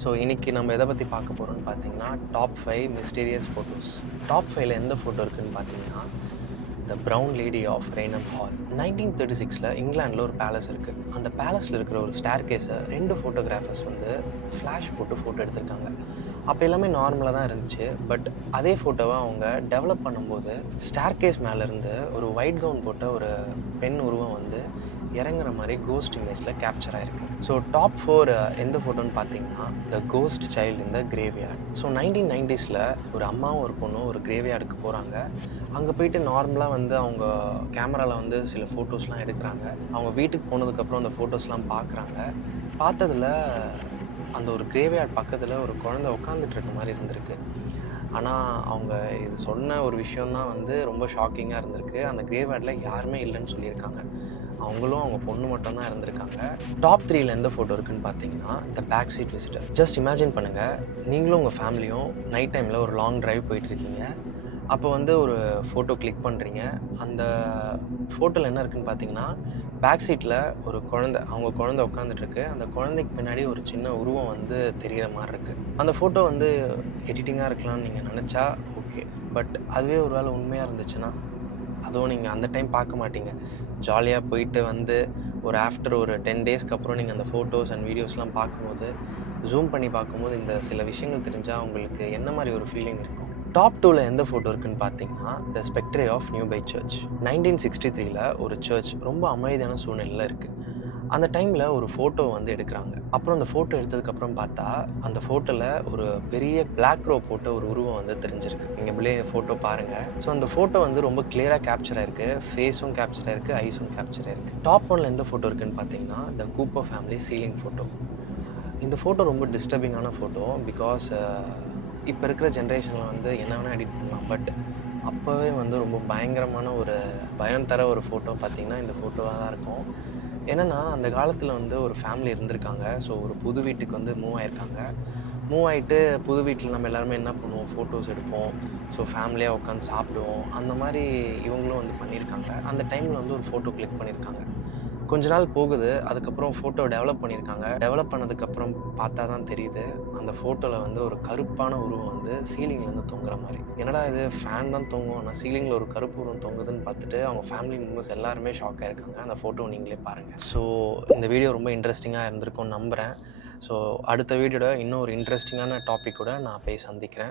So இன்னைக்கு நம்ம எதை பற்றி பார்க்க போகிறோம்னு பார்த்தீங்கன்னா டாப் 5 மிஸ்டீரியஸ் ஃபோட்டோஸ். டாப் 5ல எந்த ஃபோட்டோ இருக்குன்னு பார்த்தீங்கன்னா த ப்ரவுன் லேடி ஆஃப் ரெய்னம் ஹால். 1936ல் இங்கிலாண்டில் ஒரு பேலஸ் இருக்குது. அந்த பேலஸில் இருக்கிற ஒரு ஸ்டேர் கேஸை 2 ஃபோட்டோகிராஃபர்ஸ் வந்து ஃப்ளாஷ் போட்டு ஃபோட்டோ எடுத்திருக்காங்க. அப்போ எல்லாமே நார்மலாக தான் இருந்துச்சு. பட் அதே ஃபோட்டோவை அவங்க டெவலப் பண்ணும்போது ஸ்டேர் கேஸ் மேலேருந்து ஒரு ஒயிட் கவுன் போட்ட ஒரு பெண் உருவம் வந்து இறங்குற மாதிரி கோஸ்ட் இமேஜில் கேப்சர் ஆகிருக்கு. ஸோ டாப் 4 எந்த ஃபோட்டோன்னு பார்த்தீங்கன்னா the ghost child in the graveyard. So 1990ஸில் ஒரு அம்மாவும் ஒரு பொண்ணும் ஒரு கிரேவ்யார்டுக்கு போகிறாங்க. அங்கே போயிட்டு நார்மலாக வந்து அவங்க கேமராவில் வந்து சில ஃபோட்டோஸ்லாம் எடுக்கிறாங்க. அவங்க வீட்டுக்கு போனதுக்கப்புறம் அந்த ஃபோட்டோஸ்லாம் பார்க்குறாங்க. பார்த்ததில் அந்த ஒரு கிரேவ்யார்ட் பக்கத்தில் ஒரு குழந்தை உட்காந்துட்டு இருக்க மாதிரி இருந்திருக்கு. ஆனால் அவங்க இது சொன்ன ஒரு விஷயந்தான் வந்து ரொம்ப ஷாக்கிங்காக இருந்திருக்கு. அந்த கிரேவ்யார்டில் யாருமே இல்லைன்னு சொல்லியிருக்காங்க. அவங்களும் அவங்க பொண்ணு மட்டும் தான் இருந்திருக்காங்க. டாப் 3ல எந்த ஃபோட்டோ இருக்குன்னு பார்த்தீங்கன்னா the back seat visitor. Just imagine பண்ணுங்கள், நீங்களும் உங்கள் ஃபேமிலியும் நைட் டைமில் ஒரு லாங் டிரைவ் போயிட்டுருக்கீங்க. அப்போ வந்து ஒரு ஃபோட்டோ கிளிக் பண்ணுறீங்க. அந்த ஃபோட்டோவில் என்ன இருக்குதுன்னு பார்த்தீங்கன்னா பேக் சீட்டில் ஒரு குழந்தை, அவங்க குழந்தை உட்காந்துட்ருக்கு. அந்த குழந்தைக்கு பின்னாடி ஒரு சின்ன உருவம் வந்து தெரிகிற மாதிரி இருக்குது. அந்த ஃபோட்டோ வந்து எடிட்டிங்காக இருக்கலாம்னு நீங்கள் நினச்சா ஓகே. பட் அதுவே ஒரு வேளை உண்மையாக இருந்துச்சுன்னா அதுவும் நீங்கள் அந்த டைம் பார்க்க மாட்டீங்க. ஜாலியாக போயிட்டு வந்து ஒரு ஆஃப்டர் ஒரு 10 டேஸ்க்கு அப்புறம் நீங்கள் அந்த ஃபோட்டோஸ் அண்ட் வீடியோஸ்லாம் பார்க்கும்போது ஜூம் பண்ணி பார்க்கும்போது இந்த சில விஷயங்கள் தெரிஞ்சால் உங்களுக்கு என்ன மாதிரி ஒரு ஃபீலிங் இருக்கும். டாப் 2ல எந்த ஃபோட்டோ இருக்குன்னு பார்த்தீங்கன்னா த ஸ்பெக்ட்ரே ஆஃப் நியூபை சர்ச். 1963ல் ஒரு சர்ச் ரொம்ப அமைதியான சூழ்நிலையில் இருக்குது. அந்த டைமில் ஒரு ஃபோட்டோ வந்து எடுக்கிறாங்க. அப்புறம் அந்த ஃபோட்டோ எடுத்ததுக்கப்புறம் பார்த்தா அந்த ஃபோட்டோவில் ஒரு பெரிய பிளாக் ரோ போட்ட ஒரு உருவம் வந்து தெரிஞ்சிருக்கு. நீங்கள் இப்படியே ஃபோட்டோ பாருங்கள். ஸோ அந்த ஃபோட்டோ வந்து ரொம்ப கிளியராக கேப்சர் ஆயிருக்கு. ஃபேஸும் கேப்சர் ஆயிருக்கு, ஐஸும் கேப்சர் ஆயிருக்கு. டாப் 1ல எந்த ஃபோட்டோ இருக்குன்னு பார்த்தீங்கன்னா த கூப்பர் ஃபேமிலி சீலிங் ஃபோட்டோ. இந்த ஃபோட்டோ ரொம்ப டிஸ்டர்பிங்கான ஃபோட்டோ. பிகாஸ் இப்போ இருக்கிற ஜென்ரேஷனில் வந்து என்ன வேணால் எடிட் பண்ணலாம். பட் அப்போவே வந்து ரொம்ப பயங்கரமான ஒரு பயம் தர ஒரு ஃபோட்டோ பார்த்திங்கன்னா இந்த ஃபோட்டோவாக தான் இருக்கும். என்னென்னா அந்த காலத்தில் வந்து ஒரு ஃபேமிலி இருந்திருக்காங்க. ஸோ ஒரு புது வீட்டுக்கு வந்து மூவ் ஆகியிருக்காங்க. மூவ் ஆகிட்டு புது வீட்டில் நம்ம எல்லாருமே என்ன பண்ணுவோம், ஃபோட்டோஸ் எடுப்போம். ஸோ ஃபேமிலியாக உட்காந்து சாப்பிடுவோம். அந்த மாதிரி இவங்களும் வந்து பண்ணியிருக்காங்க. அந்த டைமில் வந்து ஒரு ஃபோட்டோ கிளிக் பண்ணியிருக்காங்க. கொஞ்ச நாள் போகுது. அதுக்கப்புறம் ஃபோட்டோ டெவலப் பண்ணியிருக்காங்க. டெவலப் பண்ணதுக்கப்புறம் பார்த்தா தான் தெரியுது, அந்த ஃபோட்டோவில் வந்து ஒரு கருப்பான உருவம் வந்து சீலிங்லேருந்து தொங்குற மாதிரி. என்னடா இது, ஃபேன் தான் தொங்கும், ஆனால் சீலிங்கில் ஒரு கருப்பு உருவம் தொங்குதுன்னு பார்த்துட்டு அவங்க ஃபேமிலி மெம்பர்ஸ் எல்லாருமே ஷாக் ஆகிருக்காங்க. அந்த ஃபோட்டோ நீங்களே பாருங்கள். ஸோ இந்த வீடியோ ரொம்ப இன்ட்ரெஸ்டிங்காக இருந்திருக்கும்னு நம்புகிறேன். ஸோ அடுத்த வீடியோட இன்னும் ஒரு இன்ட்ரெஸ்டிங்கான டாப்பிக்கோட நான் போய் சந்திக்கிறேன்.